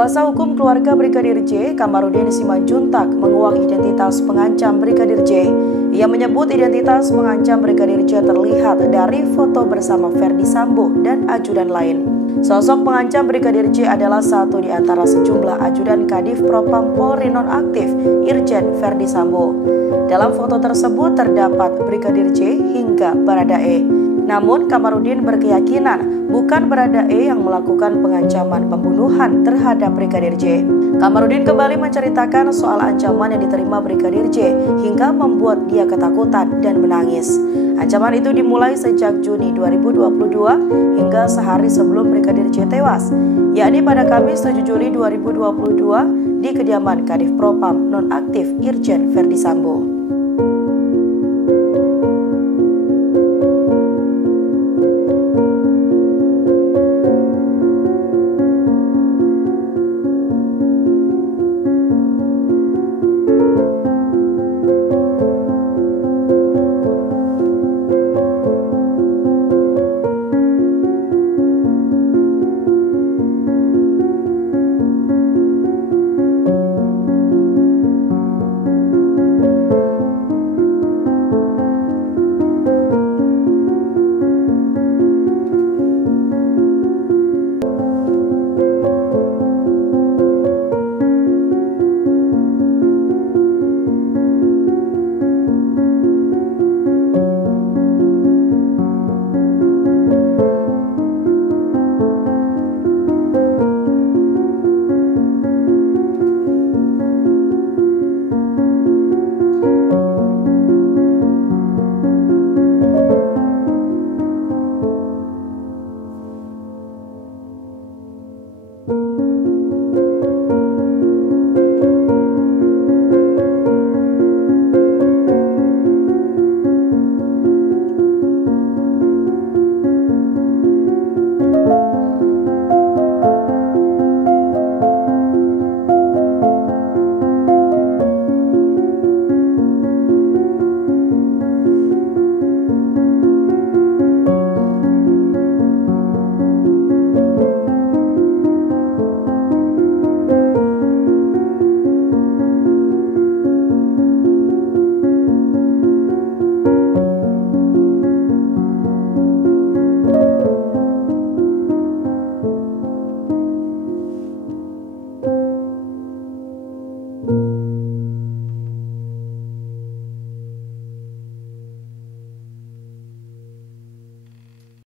Kuasa hukum keluarga Brigadir J, Kamarudin Simanjuntak, menguak identitas pengancam Brigadir J. Ia menyebut identitas pengancam Brigadir J terlihat dari foto bersama Ferdy Sambo dan ajudan lain. Sosok pengancam Brigadir J adalah satu di antara sejumlah ajudan Kadif Propam Polri nonaktif Irjen Ferdy Sambo. Dalam foto tersebut terdapat Brigadir J hingga Baradae. Namun Kamarudin berkeyakinan bukan Baradae yang melakukan pengancaman pembunuhan terhadap Brigadir J. Kamarudin kembali menceritakan soal ancaman yang diterima Brigadir J hingga membuat dia ketakutan dan menangis. Ancaman itu dimulai sejak Juni 2022 hingga sehari sebelum Brigadir J tewas, yakni pada Kamis 7 Juli 2022 di kediaman Kadif Propam nonaktif Irjen Ferdy Sambo.